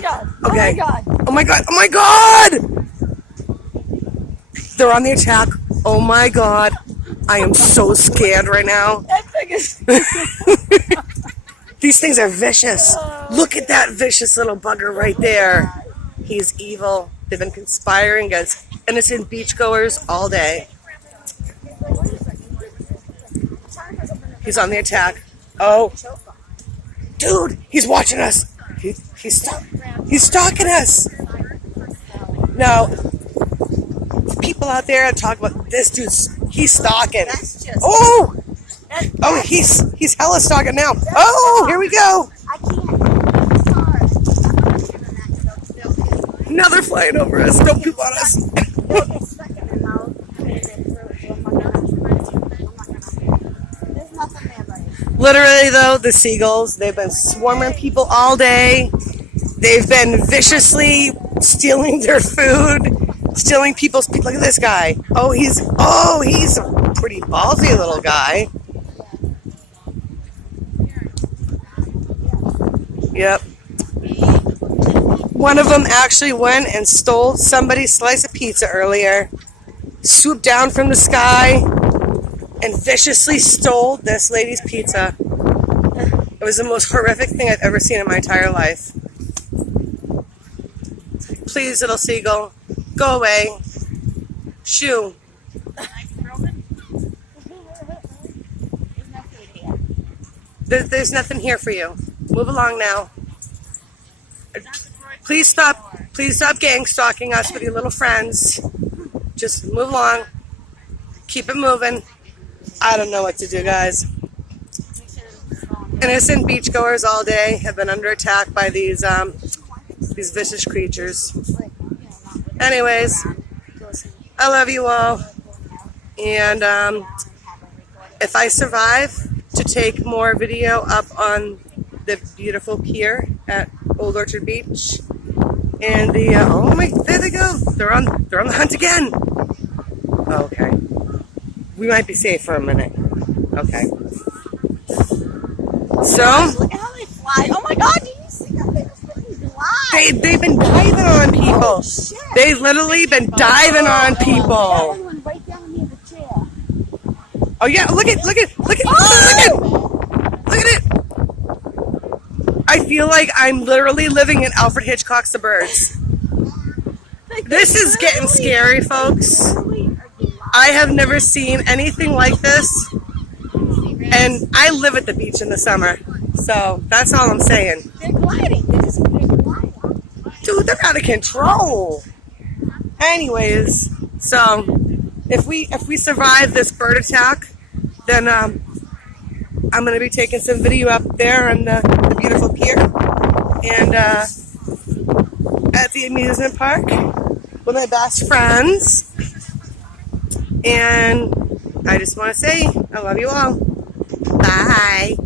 my god. Okay. Oh my god. Oh my god! Oh my god! They're on the attack. Oh my god. I am so scared right now. That thing is. These things are vicious. Look at that vicious little bugger right there. He's evil. They've been conspiring against innocent beachgoers all day. He's on the attack. Oh. Dude, he's watching us. He's stalking us. Now, people out there talk about this dude's, he's stalking. Oh! Oh, he's hella stalking now. Oh, here we go. Now they're flying over us. Don't poop on us. Literally, though, the seagulls, they've been swarming people all day. They've been viciously stealing their food, stealing people's. Look at this guy. Oh, he's a pretty ballsy little guy. Yep. One of them actually went and stole somebody's slice of pizza earlier, swooped down from the sky, and viciously stole this lady's pizza. It was the most horrific thing I've ever seen in my entire life. Please, little seagull, go away. Shoo. There's nothing here for you. Move along now. Please stop gang stalking us with your little friends. Just move along. Keep it moving. I don't know what to do, guys. Innocent beachgoers all day have been under attack by these vicious creatures. Anyways, I love you all. And if I survive to take more video up on the beautiful pier at Old Orchard Beach, and the oh my, there they go. They're on the hunt again. Okay, we might be safe for a minute. Okay. So Look at how they fly. Oh my god, did you see that? they've been diving on people. Oh, shit. They've literally been diving on people. Right down near the chair. Oh yeah, look at it. I feel like I'm literally living in Alfred Hitchcock's The Birds. This is getting scary, folks. I have never seen anything like this. And I live at the beach in the summer. So that's all I'm saying. They're gliding. They're gliding. Dude, they're out of control. Anyways, so if we survive this bird attack, then I'm going to be taking some video up there on the beautiful pier and at the amusement park with my best friends. And I just want to say I love you all. Bye.